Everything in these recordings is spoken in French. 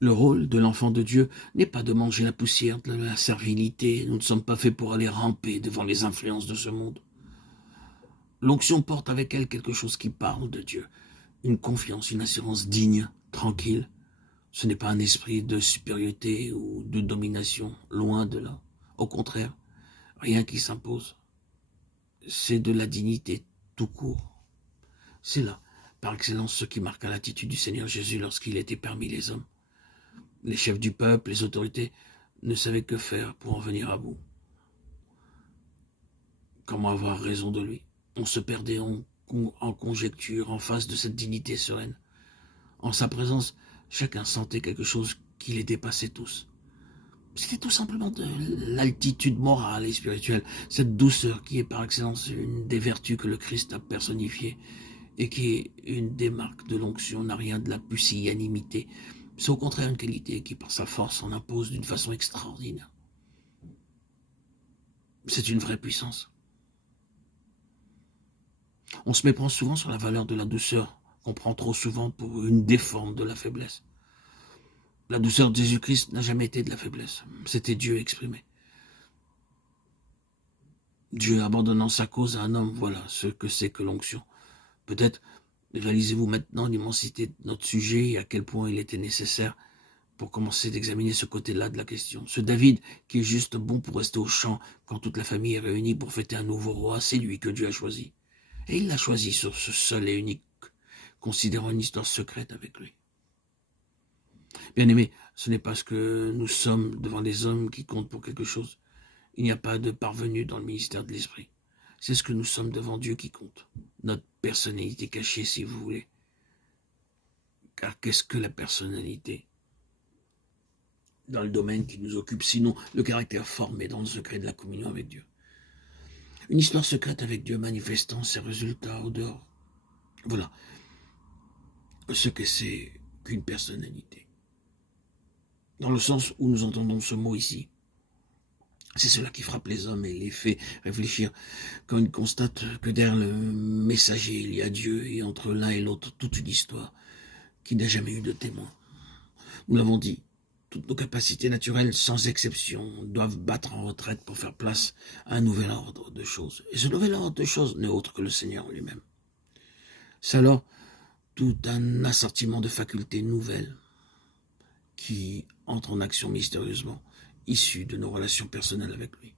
Le rôle de l'enfant de Dieu n'est pas de manger la poussière de la servilité. Nous ne sommes pas faits pour aller ramper devant les influences de ce monde. L'onction porte avec elle quelque chose qui parle de Dieu. Une confiance, une assurance digne, tranquille. Ce n'est pas un esprit de supériorité ou de domination, loin de là. Au contraire, rien qui s'impose. C'est de la dignité tout court. C'est là, par excellence, ce qui marqua l'attitude du Seigneur Jésus lorsqu'il était parmi les hommes. Les chefs du peuple, les autorités, ne savaient que faire pour en venir à bout. Comment avoir raison de lui? On se perdait en conjecture en face de cette dignité sereine. En sa présence, chacun sentait quelque chose qui les dépassait tous. C'était tout simplement de l'altitude morale et spirituelle, cette douceur qui est par excellence une des vertus que le Christ a personnifiées et qui est une des marques de l'onction, n'a rien de la pusillanimité. C'est au contraire une qualité qui, par sa force, en impose d'une façon extraordinaire. C'est une vraie puissance. On se méprend souvent sur la valeur de la douceur, qu'on prend trop souvent pour une déforme de la faiblesse. La douceur de Jésus-Christ n'a jamais été de la faiblesse, c'était Dieu exprimé. Dieu abandonnant sa cause à un homme, voilà ce que c'est que l'onction. Peut-être réalisez-vous maintenant l'immensité de notre sujet et à quel point il était nécessaire pour commencer d'examiner ce côté-là de la question. Ce David, qui est juste bon pour rester au champ quand toute la famille est réunie pour fêter un nouveau roi, c'est lui que Dieu a choisi. Et il l'a choisi sur ce seul et unique, considérant une histoire secrète avec lui. Bien-aimés, ce n'est pas ce que nous sommes devant des hommes qui comptent pour quelque chose. Il n'y a pas de parvenu dans le ministère de l'Esprit. C'est ce que nous sommes devant Dieu qui compte. Notre personnalité cachée, si vous voulez. Car qu'est-ce que la personnalité dans le domaine qui nous occupe, sinon le caractère formé dans le secret de la communion avec Dieu? Une histoire secrète avec Dieu manifestant ses résultats au dehors. Voilà ce que c'est qu'une personnalité. Dans le sens où nous entendons ce mot ici, c'est cela qui frappe les hommes et les fait réfléchir quand ils constatent que derrière le messager, il y a Dieu et entre l'un et l'autre toute une histoire qui n'a jamais eu de témoin. Nous l'avons dit, toutes nos capacités naturelles, sans exception, doivent battre en retraite pour faire place à un nouvel ordre de choses. Et ce nouvel ordre de choses n'est autre que le Seigneur lui-même. C'est alors tout un assortiment de facultés nouvelles qui entrent en action mystérieusement, issues de nos relations personnelles avec lui.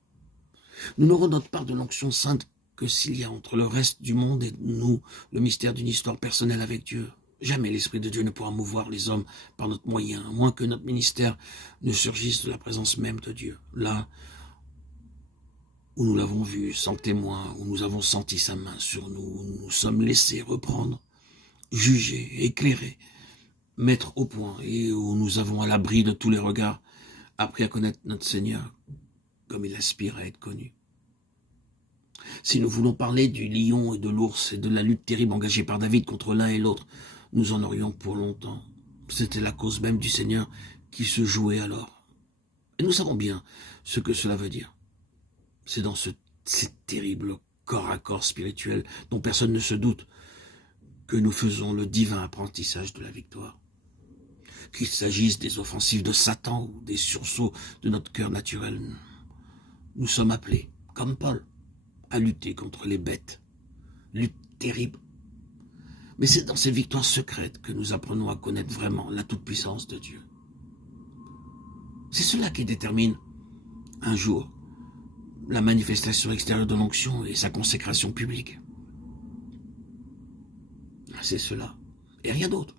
Nous n'aurons notre part de l'onction sainte que s'il y a entre le reste du monde et nous le mystère d'une histoire personnelle avec Dieu. Jamais l'Esprit de Dieu ne pourra mouvoir les hommes par notre moyen, à moins que notre ministère ne surgisse de la présence même de Dieu. Là où nous l'avons vu sans témoin, où nous avons senti sa main sur nous, où nous sommes laissés reprendre, juger, éclairer, mettre au point, et où nous avons à l'abri de tous les regards appris à connaître notre Seigneur comme il aspire à être connu. Si nous voulons parler du lion et de l'ours et de la lutte terrible engagée par David contre l'un et l'autre, nous en aurions pour longtemps. C'était la cause même du Seigneur qui se jouait alors. Et nous savons bien ce que cela veut dire. C'est dans ces terribles corps à corps spirituel dont personne ne se doute que nous faisons le divin apprentissage de la victoire. Qu'il s'agisse des offensives de Satan ou des sursauts de notre cœur naturel, nous sommes appelés, comme Paul, à lutter contre les bêtes. Lutte terrible. Mais c'est dans ces victoires secrètes que nous apprenons à connaître vraiment la toute-puissance de Dieu. C'est cela qui détermine, un jour, la manifestation extérieure de l'onction et sa consécration publique. C'est cela, et rien d'autre.